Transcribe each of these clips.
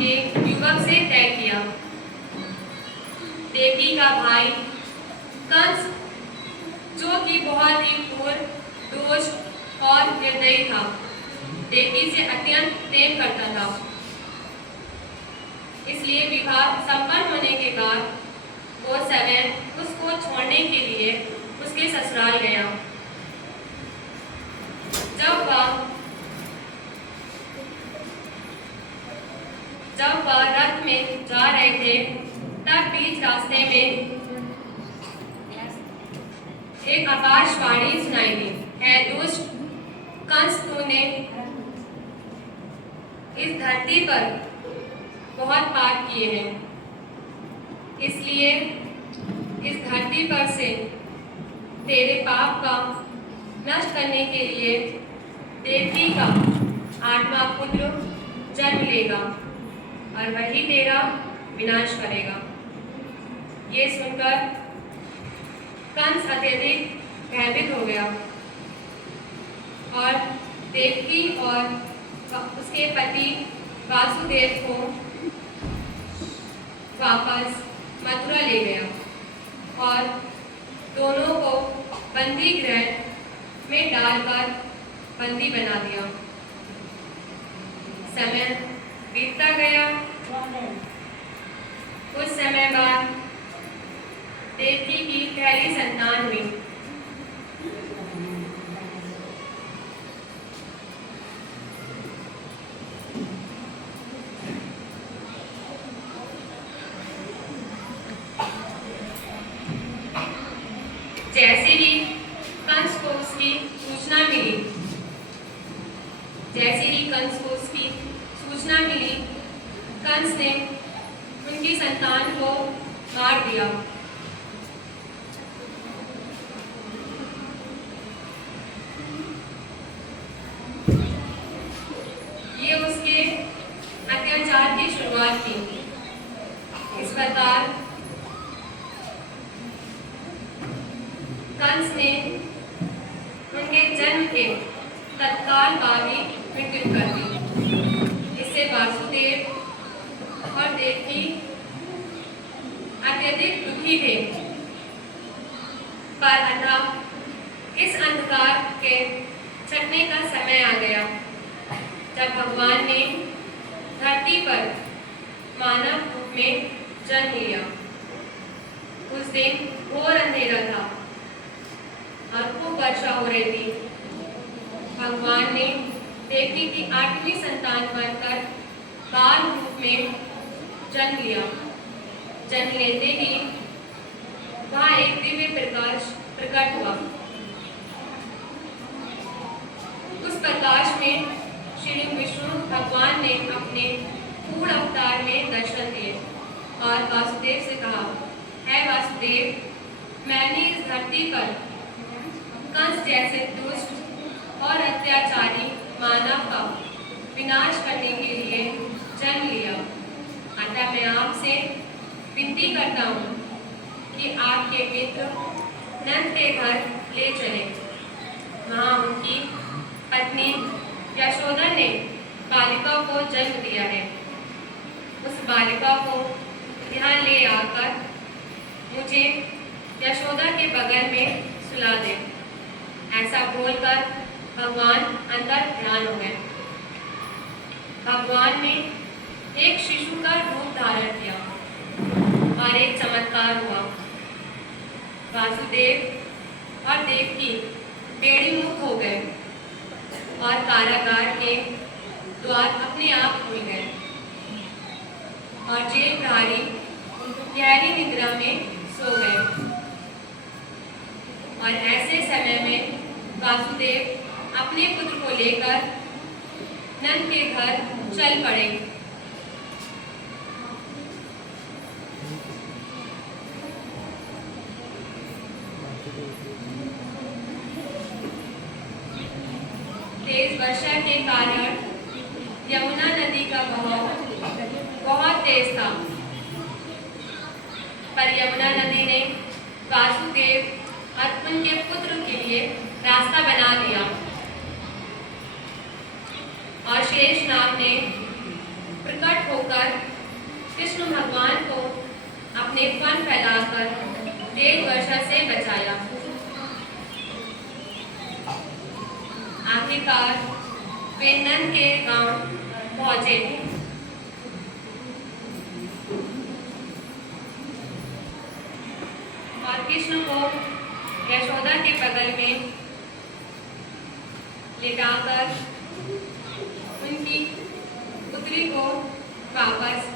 के युवक से तय किया। देवकी का भाई कंस, जो कि बहुत ही क्रूर, दुष्ट और निर्दयी था, देवकी से अत्यंत प्रेम करता था। इसलिए विवाह संपन्न होने के बाद वो समय उसको छोड़ने के लिए उसके ससुराल गया। जब वह रथ में जा रहे थे, तब बीच रास्ते में एक आकाशवाणी सुनाई दी, है दुष्ट कंस, तूने इस धरती पर बहुत पाप किए हैं, इसलिए इस धरती पर से तेरे पाप का नष्ट करने के लिए देवकी का 8वां पुत्र जन्म लेगा और वही तेरा विनाश करेगा। ये सुनकर कंस अत्यधिक भयभीत हो गया और देवकी और उसके पति वासुदेव को वापस मथुरा ले गया और दोनों को बंदी गृह में डालकर बंदी बना दिया। समय बीतता गया। कुछ समय बाद देवकी की पहली संतान हुई। जैसे ही कंस को उसकी सूचना मिली, कंस ने उनकी संतान को मार दिया। ये उसके अत्याचार की शुरुआत थी। इस प्रकार कंस ने उनके जन्म के तत्काल बाद ही मृत्यु कर दी। इससे वासुदेव और देवकी अत्यधिक दुखी थे, पर अतः इस अंधकार के छटने का समय आ गया, जब भगवान ने धरती पर मानव रूप में जन्म लिया। उस दिन घोर अंधेरा था और खूब वर्षा हो रही थी। भगवान ने देवकी की 8वीं संतान बनकर बाल रूप में जन्म लिया। जन्म लेते ही वहाँ एक दिव्य प्रकाश प्रकट हुआ। उस प्रकाश में श्री विष्णु भगवान ने अपने पूर्ण अवतार में दर्शन दिए और वासुदेव से कहा, है वासुदेव, मैंने इस धरती पर कंस जैसे दुष्ट और अत्याचारी मानव का विनाश करने के लिए जन्म लिया। अतः मैं आपसे विनती करता हूँ कि आपके मित्र नंद के घर ले चले। वहाँ उनकी पत्नी यशोदा ने बालिका को जन्म दिया है। उस बालिका को यहाँ ले आकर मुझे यशोदा के बगल में सुला दे। ऐसा बोलकर भगवान अंदर ध्यान हो गए। भगवान ने एक शिशु का रूप धारण किया और एक चमत्कार हुआ। वासुदेव और देवकी बेड़ी मुक्त हो गए और कारागार के द्वार अपने आप खुल गए और जेल प्रहरी गहरी निद्रा में सो गए। और ऐसे समय में वासुदेव अपने पुत्र को लेकर नंद के घर चल पड़े। तेज वर्षा के कारण यमुना नदी का बहाव बहुत तेज था, पर यमुना नदी ने वासुदेव और उनके पुत्र के लिए रास्ता बना दिया और शेष नाग ने प्रकट होकर होकर कृष्ण भगवान को अपने फन फैलाकर देव वर्षा से बचाया। आखिरकार वे नंद के गांव पहुंचे। और कृष्ण को यशोदा के बगल में लेटाकर उनकी पुत्री को वापस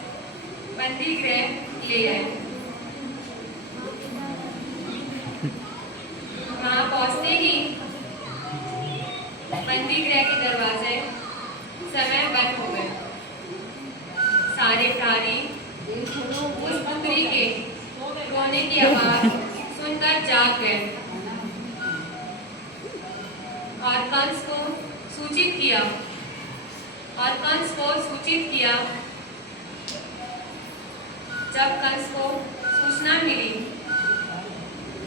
बंदी गृह ले आए। वहां पहुंचते ही बंदी गृह के दरवाजे समय बंद हो गए। सारे प्रहरी उस पुत्री के रोने की आवाज सुनकर जाग गए और कंस को सूचित किया। जब कंस को सूचना मिली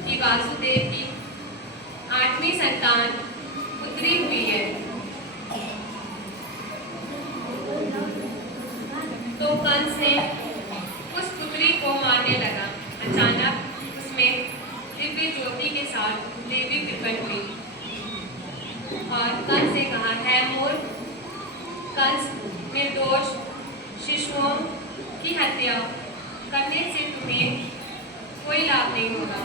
कि वासुदेव की 8वीं संतान पुत्री हुई है, तो कंस ने उस पुत्री को मारने लगा। अचानक उसमें दिव्य ज्योति के साथ देवी प्रकट हुई और कंस से कहा, है मूर्ख कंस, निर्दोष शिशुओं की हत्या करने से तुम्हें कोई लाभ नहीं होगा।